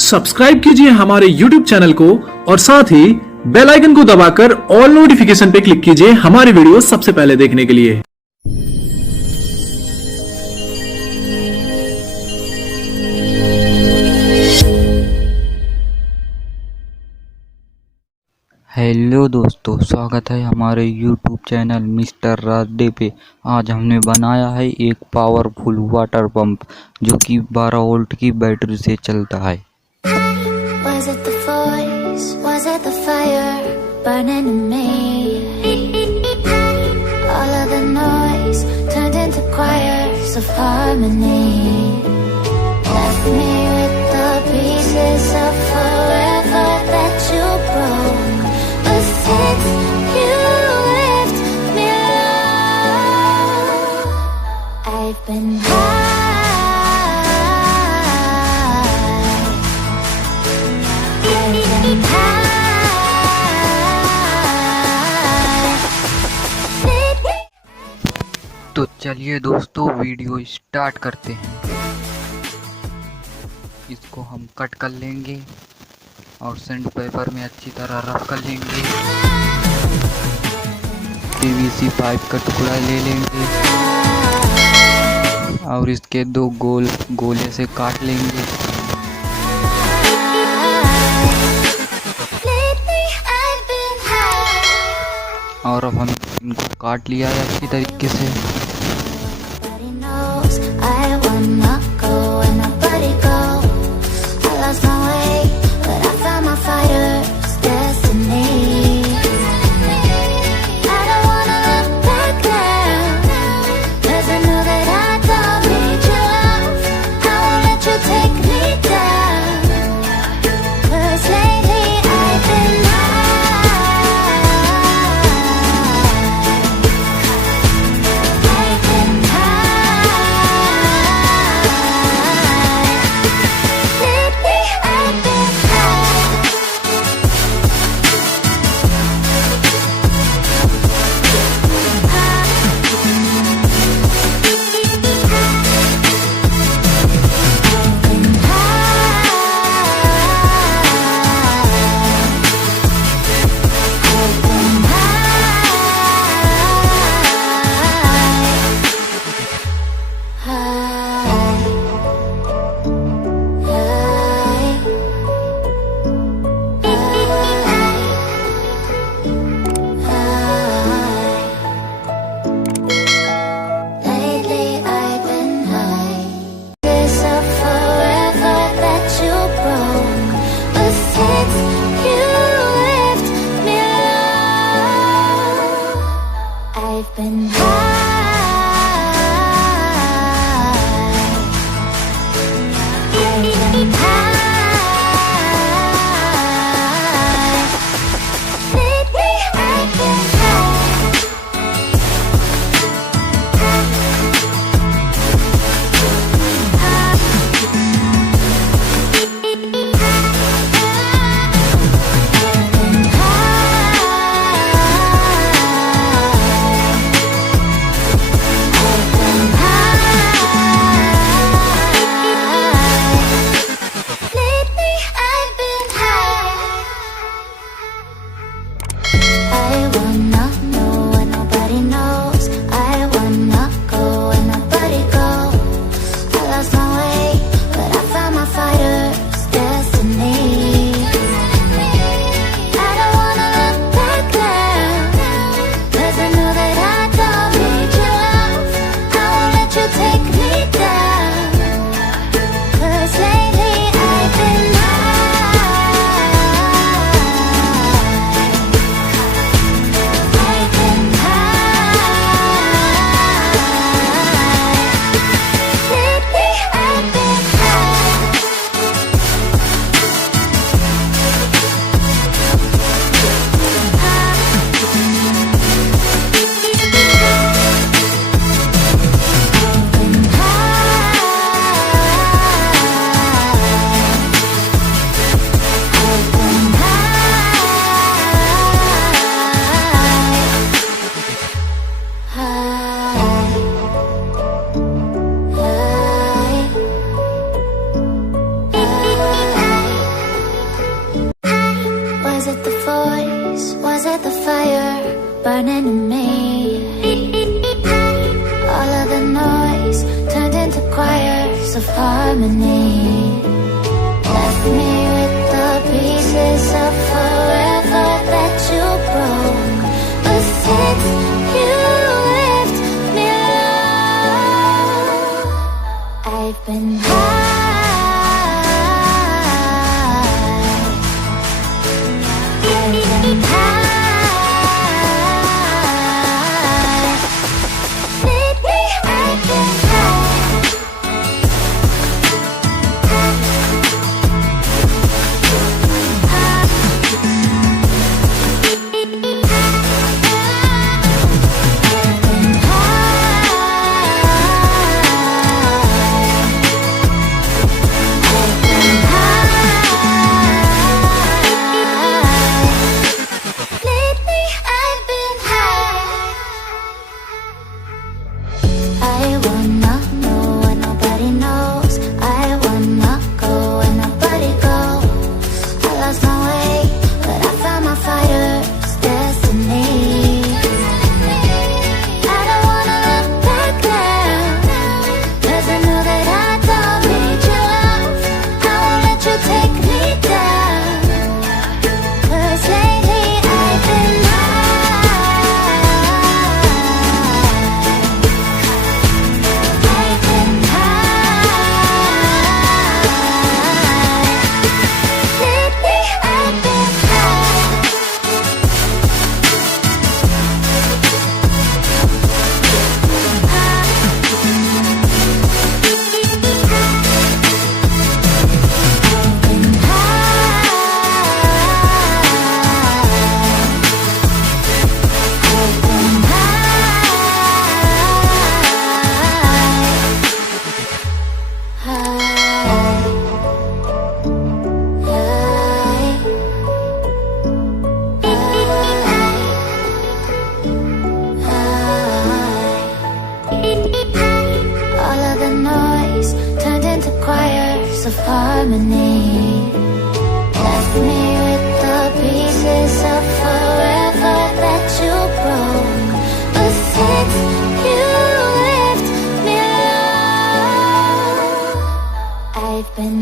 Subscribe कीजिए हमारे YouTube channel को और साथ ही बेल आइकन को दबाकर ऑल नोटिफिकेशन पे क्लिक कीजिए हमारी वीडियो सबसे पहले देखने के लिए। हेलो दोस्तों, स्वागत है हमारे YouTube चैनल मिस्टर राधे पे। आज हमने बनाया है एक पावरफुल वाटर पंप जो कि 12 वोल्ट की बैटरी से चलता है। Was it the voice? Was it the fire burning in me? All of the noise turned into choirs of harmony. Left me with the pieces of forever that you broke. But since you left me alone, I've been तो चलिए दोस्तों, video start करते हैं। इसको हम cut कर लेंगे और सैंड पेपर में अच्छी तरह रफ कर लेंगे। पीवीसी पाइप का टुकड़ा ले लेंगे और इसके दो गोले से काट लेंगे। और अब हम इनको काट लिया है अच्छी तरीके से। voice? Was it the fire burning in me? All of the noise turned into choirs of harmony. Left me with the pieces of forever that you broke. But since you left me alone, I've been high. I've been high. Lately I've been of harmony. Left me with the pieces of forever that you broke. But since you left me alone, I've been